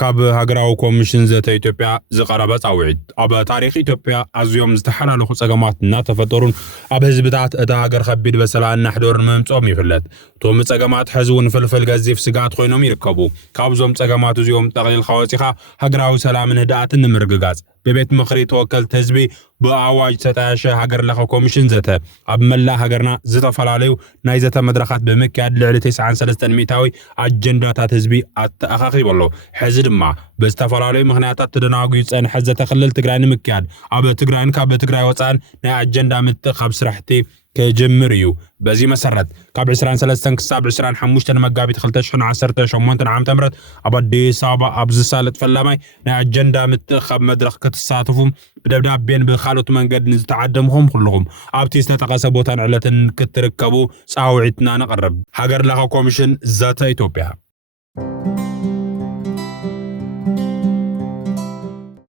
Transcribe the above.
ካብ ሃገራዊ ኮሚሽን ዘተ ኢትዮጵያ ዝቀረበ ጻውዒት ኣብ ታሪኽ ኢትዮጵያ ኣዝዮም ዝተሓላለኹ ጸገማት እናተፈጠሩን ኣብ ህዝብታት እታ ሃገር ከቢድ በሰላን ናሕዶርን ምምጾም ይፍለጥ። እቶም ጸገማት ሕዚ እውን ፍልፍል ገዚፍ ስጋት ኮይኖም ይርከቡ። ካብዞም ጸገማት እዚኦም ጠቕሊልካ ወፂኻ ሃገራዊ ሰላምን ህድኣትን ንምርግጋጽ በቤት ምኽሪ ተወከልቲ ህዝቢ ብኣዋጅ ተጣየሸ ሃገር ለኸ ኮሚሽን ዘተ ኣብ መላእ ሃገርና ዝተፈላለዩ ናይ ዘተ መድረኻት ብምክያድ ልዕሊ 93 ሚእታዊ ኣጀንዳታት ህዝቢ ኣተኣኻኺቡ ኣሎ። ሕዚ ድማ ብዝተፈላለዩ ምኽንያታት ተደናጊዩ ዝጸንሐ ዘተ ክልል ትግራይ ንምክያድ ኣብ ትግራይን ካብ ትግራይ ወፃእን ናይ ኣጀንዳ ምትእኻብ ስራሕቲ كجمر يو بزي مسرت كاب 23 كساب 25 مغابيت 2018 عام تمرت ابدي صابا ابز سالت فلاماي نا اجندا متخب مدرخ كتساتفوم بدبدابين بخالوت منقد نتعدمهم كلهم ابتي استتقس بوتان علتن كتركبو صاوعتنا نقرب حجر لها كوميشن ذات ايتوبيا